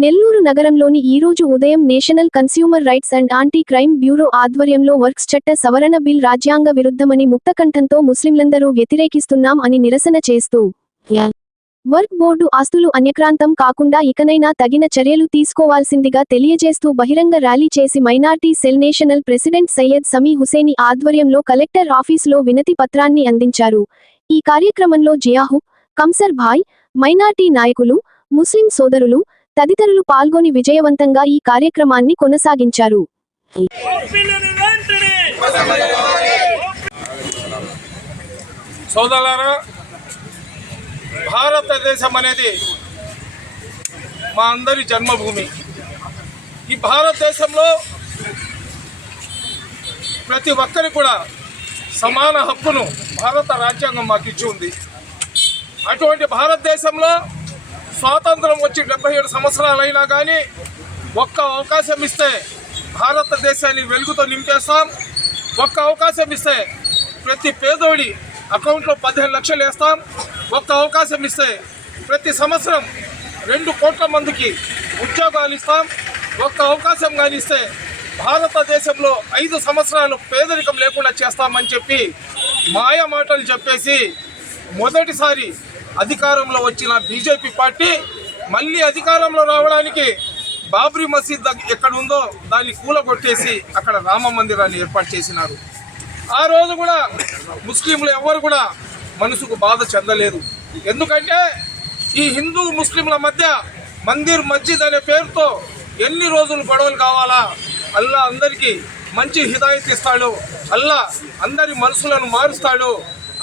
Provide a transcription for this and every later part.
నెల్లూరు నగరంలోని ఈ రోజు ఉదయం national consumer rights and anti crime bureau ఆధ్వర్యంలో వర్క్స్ చట్ట సవరణ బిల్ రాజ్యాంగ విరుద్ధమని ముక్తకంఠంతో ముస్లింలందరూ వ్యతిరేకిస్తున్నాం అని నిరసన చేస్తూ వర్క్ బోర్డు ఆస్తులు అన్యక్రాంతం కాకుండా ఇకనైనా తగిన చర్యలు తీసుకోవాల్సిందిగా తెలియజేస్తూ బహిరంగ ర్యాలీ చేసి minority cell national president Syed Sami Hussaini ఆధ్వర్యంలో కలెక్టర్ ఆఫీసులో వినతి పత్రాన్ని అందించారు. ఈ కార్యక్రమంలో జియాహు కంసర్ భాయ్ మైనార్టీ నాయకులు ముస్లిం సోదరులు తదితరులు పాల్గొని విజయవంతంగా ఈ కార్యక్రమాన్ని కొనసాగించారు. సోదరులారా భారతదేశం అనేది మా అందరి జన్మభూమి. ఈ భారతదేశంలో ప్రతి ఒక్కరికి కూడా సమాన హక్కును భారత రాజ్యాంగం మాకు ఇచ్చి ఉంది. అటువంటి భారతదేశంలో స్వాతంత్రం వచ్చి డెబ్బై ఏడు సంవత్సరాలైనా కానీ ఒక్క అవకాశం ఇస్తే భారతదేశాన్ని వెలుగుతో నింపేస్తాం. ఒక్క అవకాశం ఇస్తే ప్రతి పేదోడి అకౌంట్లో పదిహేను లక్షలు వేస్తాం. ఒక్క అవకాశం ఇస్తే ప్రతి సంవత్సరం రెండు కోట్ల మందికి ఉద్యోగాలు ఇస్తాం. ఒక్క అవకాశం కానీ ఇస్తే భారతదేశంలో ఐదు సంవత్సరాలు పేదరికం లేకుండా చేస్తామని చెప్పి మాయ మాటలు చెప్పేసి మొదటిసారి అధికారంలో వచ్చిన బీజేపీ పార్టీ మళ్ళీ అధికారంలో రావడానికి బాబ్రీ మసీద్ ఎక్కడ ఉందో దాన్ని కూలగొట్టేసి అక్కడ రామ మందిరాన్ని ఏర్పాటు చేసినారు. ఆ రోజు కూడా ముస్లింలు ఎవరు కూడా మనసుకు బాధ చెందలేదు. ఎందుకంటే ఈ హిందూ ముస్లింల మధ్య మందిర్ మస్జిద్ అనే పేరుతో ఎన్ని రోజులు గొడవలు కావాలా? అల్లా అందరికీ మంచి హిదాయత్ ఇస్తాడు. అల్లా అందరి మనసులను మారుస్తాడు.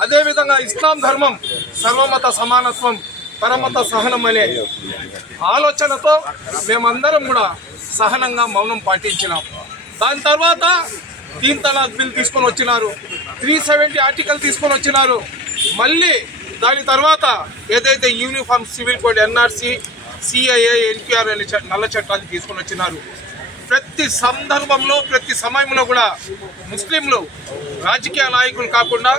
అదేవిధంగా ఇస్లాం ధర్మం సర్వమత సమానత్వం పరమత సహనం అనే ఆలోచనతో మేమందరం కూడా సహనంగా మౌనం పాటించినాం. దాని తర్వాత తీన్ తలాక్ బిల్ తీసుకొని వచ్చినారు త్రీ సెవెంటీ ఆర్టికల్ తీసుకొని వచ్చినారు. మళ్ళీ దాని తర్వాత ఏదైతే uniform civil code NRC CAA NPR అనే నల్ల చట్టాలు తీసుకొని వచ్చినారు. ప్రతి సందర్భంలో ప్రతి సమయంలో కూడా ముస్లింలు రాజకీయ నాయకులు కాకుండా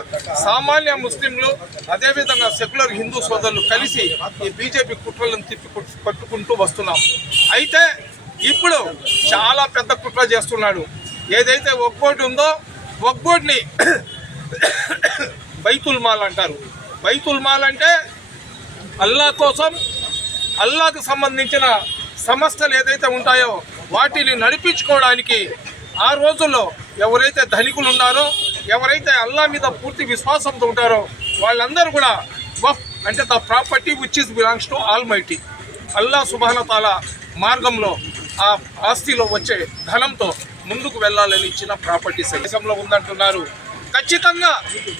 సామాన్య ముస్లింలు అదేవిధంగా సెక్యులర్ హిందూ సోదరులు కలిసి ఈ బీజేపీ కుట్రలను తిప్పి కొట్టు- కొట్టుకుంటూ వస్తున్నాం. అయితే ఇప్పుడు చాలా పెద్ద కుట్ర చేస్తున్నాడు. ఏదైతే ఒక్కోటి ఉందో ఒక్కోటిని బైతుల్ మాల్ అంటారు. బైతుల్ మాల్ అంటే అల్లా కోసం అల్లాకు సంబంధించిన సంస్థలు ఏదైతే ఉంటాయో వాటిని నడిపించుకోవడానికి ఆ రోజుల్లో ఎవరైతే ధనికులు ఉన్నారో ఎవరైతే అల్లా మీద పూర్తి విశ్వాసంతో ఉంటారో వాళ్ళందరూ కూడా వఫ్ అంటే the property which is belongs to almighty Allah సుబాన మార్గంలో ఆ ఆస్తిలో వచ్చే ధనంతో ముందుకు వెళ్ళాలని ఇచ్చిన ప్రాపర్టీ దేశంలో ఉందంటున్నారు. ఖచ్చితంగా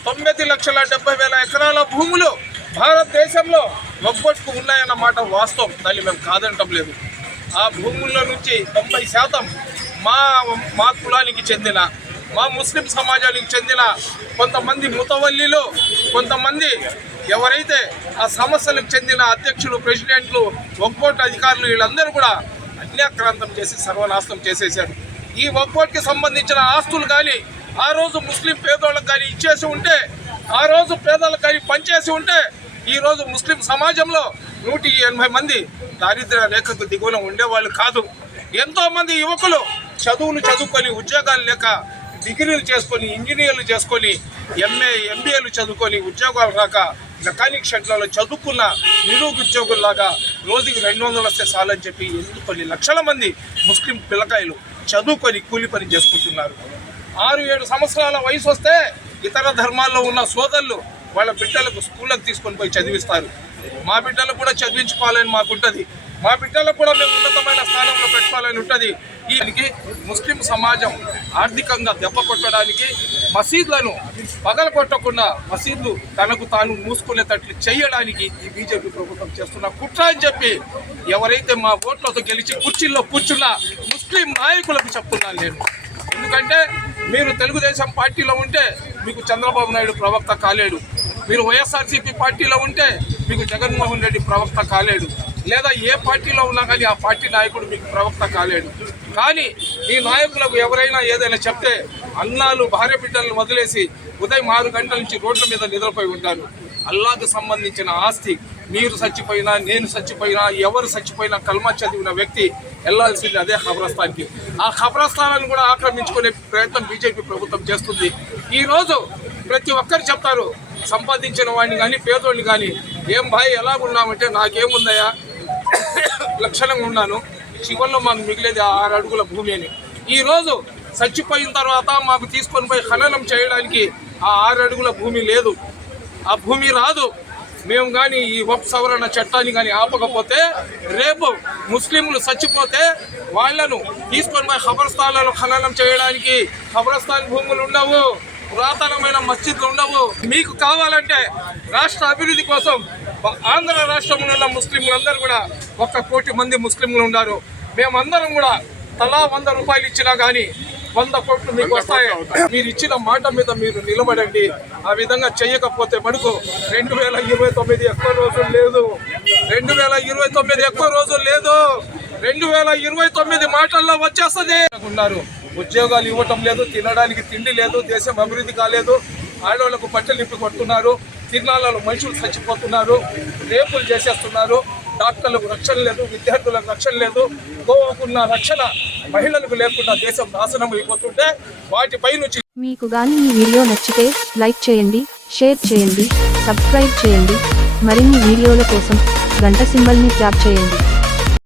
తొమ్మిది లక్షల డెబ్బై వేల ఎకరాల భూములు భారతదేశంలో ఒక్కొట్టుకు ఉన్నాయన్న మాట వాస్తవం. దాన్ని మేము కాదంటం లేదు. ఆ భూముల్లో నుంచి తొంభై శాతం మా మా కులానికి చెందిన మా ముస్లిం సమాజానికి చెందిన కొంతమంది ముతవల్లిలో కొంతమంది ఎవరైతే ఆ సమస్యలకు చెందిన అధ్యక్షులు ప్రెసిడెంట్లు ఒక్కోటి అధికారులు వీళ్ళందరూ కూడా అన్యాక్రాంతం చేసి సర్వనాశనం చేసేశారు. ఈ ఒక్కోటికి సంబంధించిన ఆస్తులు కానీ ఆ రోజు ముస్లిం పేదోళ్ళకి కానీ ఇచ్చేసి ఉంటే ఆ రోజు పేదలకు కానీ పనిచేసి ఉంటే ఈరోజు ముస్లిం సమాజంలో నూటి ఎనభై మంది దారిద్ర రేఖకు దిగువన ఉండేవాళ్ళు కాదు. ఎంతో మంది యువకులు చదువులు చదువుకొని ఉద్యోగాలు లేక డిగ్రీలు చేసుకొని ఇంజనీర్లు చేసుకొని ఎంఏ ఎంబీఏలు చదువుకొని ఉద్యోగాలు రాక మెకానిక్ షెడ్లలో చదువుకున్న నిరుద్యోగుల్లాగా రోజుకి రెండు వందలు వస్తే చాలని చెప్పి ఎందుకు కొన్ని లక్షల మంది ముస్లిం పిల్లకాయలు చదువుకొని కూలి పని చేసుకుంటున్నారు. ఆరు ఏడు సంవత్సరాల వయసు వస్తే ఇతర ధర్మాల్లో ఉన్న సోదరులు వాళ్ళ బిడ్డలకు స్కూళ్ళకు తీసుకొని పోయి చదివిస్తారు. మా బిడ్డలకు కూడా చదివించుకోవాలని మాకుంటుంది. మా బిడ్డలకు కూడా మేము ఉన్నతమైన స్థానంలో పెట్టుకోవాలని ఉంటుంది. దీనికి ముస్లిం సమాజం ఆర్థికంగా దెబ్బ కొట్టడానికి మసీదులను పగల కొట్టకుండా మసీదులు తనకు తాను మూసుకునేటట్లు చేయడానికి ఈ బీజేపీ ప్రభుత్వం చేస్తున్న కుట్ర అని చెప్పి ఎవరైతే మా ఓట్లతో గెలిచి కుర్చీల్లో కూర్చున్న ముస్లిం నాయకులకు చెప్తున్నాను నేను. ఎందుకంటే మీరు తెలుగుదేశం పార్టీలో ఉంటే మీకు చంద్రబాబు నాయుడు ప్రవక్త కాలేడు. మీరు వైఎస్ఆర్సీపీ పార్టీలో ఉంటే మీకు జగన్మోహన్ రెడ్డి ప్రవక్త కాలేడు. లేదా ఏ పార్టీలో ఉన్నా కానీ ఆ పార్టీ నాయకుడు మీకు ప్రవక్త కాలేడు. కానీ ఈ నాయకులకు ఎవరైనా ఏదైనా చెప్తే అన్నాలు భార్య బిడ్డలను వదిలేసి ఉదయం ఆరు గంటల నుంచి రోడ్ల మీద నిద్రపోయి ఉంటారు. అల్లాకు సంబంధించిన ఆస్తి మీరు చచ్చిపోయినా నేను చచ్చిపోయినా ఎవరు చచ్చిపోయినా కల్మా చదివిన వ్యక్తి వెళ్ళాల్సింది అదే ఖబరస్థాన్కి ఆ ఖబరస్థానాన్ని కూడా ఆక్రమించుకునే ప్రయత్నం బీజేపీ ప్రభుత్వం చేస్తుంది. ఈ రోజు ప్రతి ఒక్కరు చెప్తారు సంపాదించిన వాడిని కానీ పేదోడిని కానీ ఏం భాయ్ ఎలా ఉన్నామంటే నాకేముందయ్యా? లక్షణంగా ఉన్నాను. చివరిలో మాకు మిగిలేది ఆ ఆరు అడుగుల భూమి అని. ఈరోజు చచ్చిపోయిన తర్వాత మాకు తీసుకొని పోయి ఖననం చేయడానికి ఆ ఆరు అడుగుల భూమి లేదు. ఆ భూమి రాదు. మేము కానీ ఈ వప్ సవరణ చట్టాన్ని కానీ ఆపకపోతే రేపు ముస్లింలు చచ్చిపోతే వాళ్ళను తీసుకొని పోయి ఖబరస్థానాలను ఖననం చేయడానికి ఖబరస్థాన్ భూములు ఉండవు. పురాతనమైన మస్జిద్లు ఉండవు. మీకు కావాలంటే రాష్ట్ర అభివృద్ధి కోసం ఆంధ్ర రాష్ట్రంలో ఉన్న ముస్లింలందరూ కూడా ఒక్క కోటి మంది ముస్లింలు ఉన్నారు. మేమందరం కూడా తలా వంద రూపాయలు ఇచ్చినా కానీ వంద కోట్లు మీకు వస్తాయి. మీరు ఇచ్చిన మాట మీద మీరు నిలబడండి. ఆ విధంగా చేయకపోతే మటుకు రెండు వేల ఇరవై తొమ్మిది ఎక్కువ రోజులు లేదు. రెండు వేల ఇరవై తొమ్మిది ఎక్కువ రోజులు లేదు. రెండు వేల ఇరవై తొమ్మిది మాటల్లో వచ్చేస్తుంది. ఉన్నారు. ఉద్యోగాలు ఇవ్వటం లేదు తినడానికి తిండి లేదు దేశం అభివృద్ధి కాలేదు. ఆడవాళ్ళకు బట్టలు నింపి కొడుతున్నారు తిరునాళ్ళలో మనుషులు చచ్చిపోతున్నారు రేపులు చేసేస్తున్నారు. డాక్టర్లకు రక్షణ లేదు విద్యార్థులకు రక్షణ లేదు. గోవాకున్న రక్షణ మహిళలకు లేకుండా దేశం నాశనం అయిపోతుంటే వాటిపై నుంచి మీకు గాని ఈ వీడియో నచ్చితే లైక్ చేయండి షేర్ చేయండి సబ్స్క్రైబ్ చేయండి. మరిన్ని వీడియోల కోసం గంట సింబల్ని ట్యాప్ చేయండి.